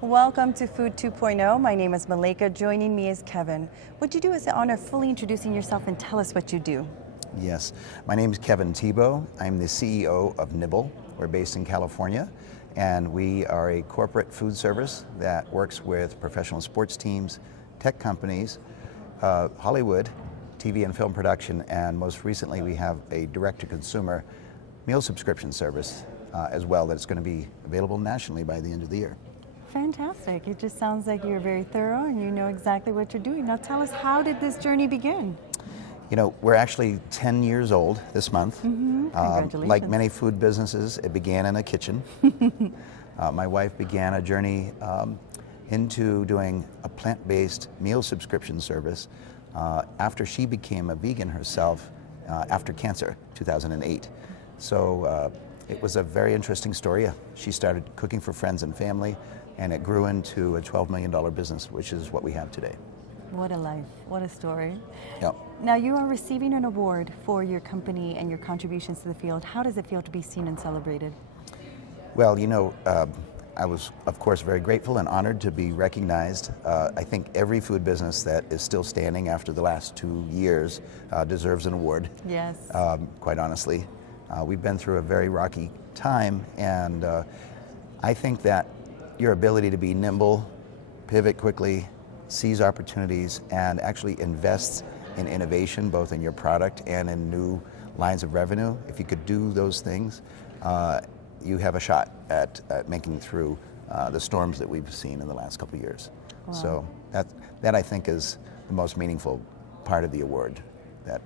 Welcome to Food 2.0. My name is Malika. Joining me is Kevin. Would you do us the honor of fully introducing yourself and tell us what you do? Yes, my name is Keven Thibeault. I'm the CEO of NIBLL. We're based in California, and we are a corporate food service that works with professional sports teams, tech companies, Hollywood, TV and film production, and most recently we have a direct-to-consumer meal subscription service as well that's going to be available nationally by the end of the year. Fantastic. It just sounds like you're very thorough and you know exactly what you're doing. Now tell us, how did this journey begin? You know, we're actually 10 years old this month. Congratulations. Like many food businesses, it began in a kitchen. My wife began a journey into doing a plant-based meal subscription service after she became a vegan herself after cancer, 2008. So it was a very interesting story. She started cooking for friends and family, and it grew into a $12 million business, which is what we have today. What a life, what a story. Yep. Now you are receiving an award for your company and your contributions to the field. How does it feel to be seen and celebrated? Well, you know, I was, of course, very grateful and honored to be recognized. I think every food business that is still standing after the last 2 years deserves an award. Yes. Quite honestly. We've been through a very rocky time, and I think that your ability to be nimble, pivot quickly, seize opportunities, and actually invest in innovation, both in your product and in new lines of revenue, if you could do those things, you have a shot at making it through the storms that we've seen in the last couple of years. Wow. So that I think is the most meaningful part of the award. That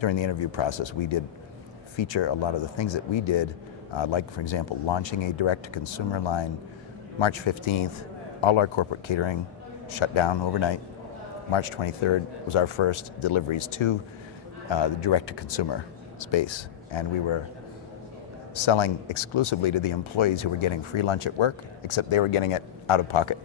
during the interview process, we did feature a lot of the things that we did, like, for example, launching a direct-to-consumer line March 15th. All our corporate catering shut down overnight. March 23rd was our first deliveries to the direct-to-consumer space, and we were selling exclusively to the employees who were getting free lunch at work, except they were getting it out of pocket.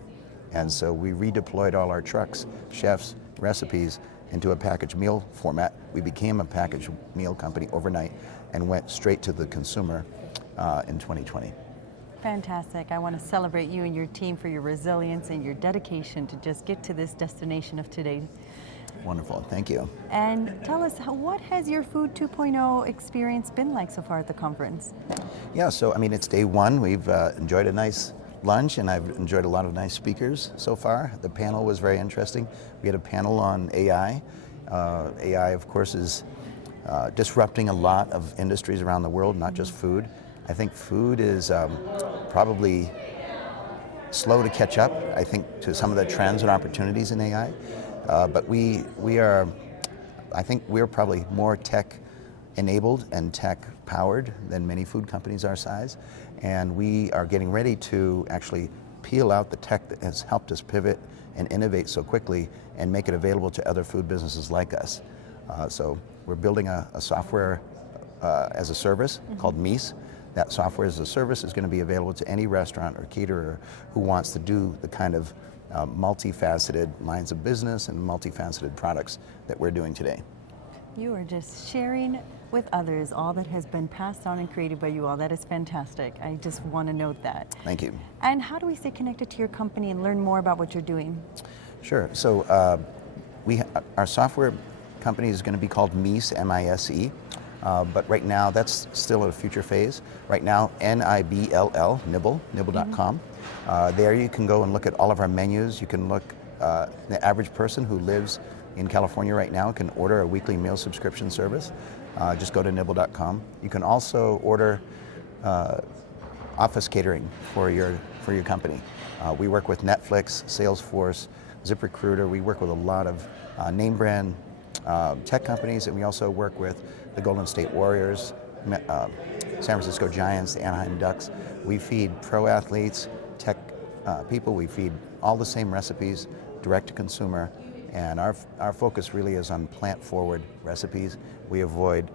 And so we redeployed all our trucks, chefs, recipes into a packaged meal format. We became a packaged meal company overnight and went straight to the consumer in 2020. Fantastic. I want to celebrate you and your team for your resilience and your dedication to just get to this destination of today. Wonderful. Thank you. And tell us, what has your Food 2.0 experience been like so far at the conference? Yeah, so I mean, it's day one. We've enjoyed a nice lunch, and I've enjoyed a lot of nice speakers so far. The panel was very interesting. We had a panel on AI. AI, of course, is disrupting a lot of industries around the world, not just food. I think food is probably slow to catch up, I think, to some of the trends and opportunities in AI. But I think we're probably more tech-enabled and tech-powered than many food companies our size. And we are getting ready to actually peel out the tech that has helped us pivot and innovate so quickly and make it available to other food businesses like us. So we're building a software as a service called MEAS. That software as a service is going to be available to any restaurant or caterer who wants to do the kind of multifaceted lines of business and multifaceted products that we're doing today. You are just sharing with others all that has been passed on and created by you all. That is fantastic. I just want to note that. Thank you. And how do we stay connected to your company and learn more about what you're doing? Sure. So our software company is going to be called MEAS, M-I-S-E. But right now, that's still at a future phase. Right now, NIBLL, NIBLL.com. There you can go and look at all of our menus. You can look, the average person who lives in California right now can order a weekly meal subscription service. Just go to NIBLL.com. You can also order office catering for your company. We work with Netflix, Salesforce, ZipRecruiter. We work with a lot of name brand tech companies, and we also work with the Golden State Warriors, San Francisco Giants, the Anaheim Ducks. We feed pro athletes, tech people. We feed all the same recipes, direct to consumer, and our focus really is on plant-forward recipes. We avoid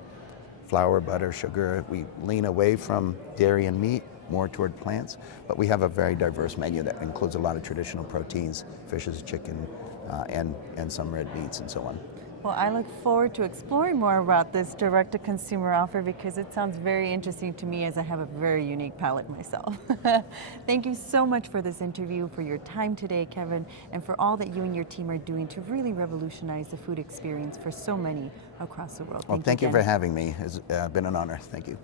flour, butter, sugar. We lean away from dairy and meat, more toward plants, but we have a very diverse menu that includes a lot of traditional proteins, fishes, chicken, and some red meats and so on. Well, I look forward to exploring more about this direct-to-consumer offer because it sounds very interesting to me as I have a very unique palate myself. Thank you so much for this interview, for your time today, Keven, and for all that you and your team are doing to really revolutionize the food experience for so many across the world. Well, thank you for having me. It's been an honor. Thank you.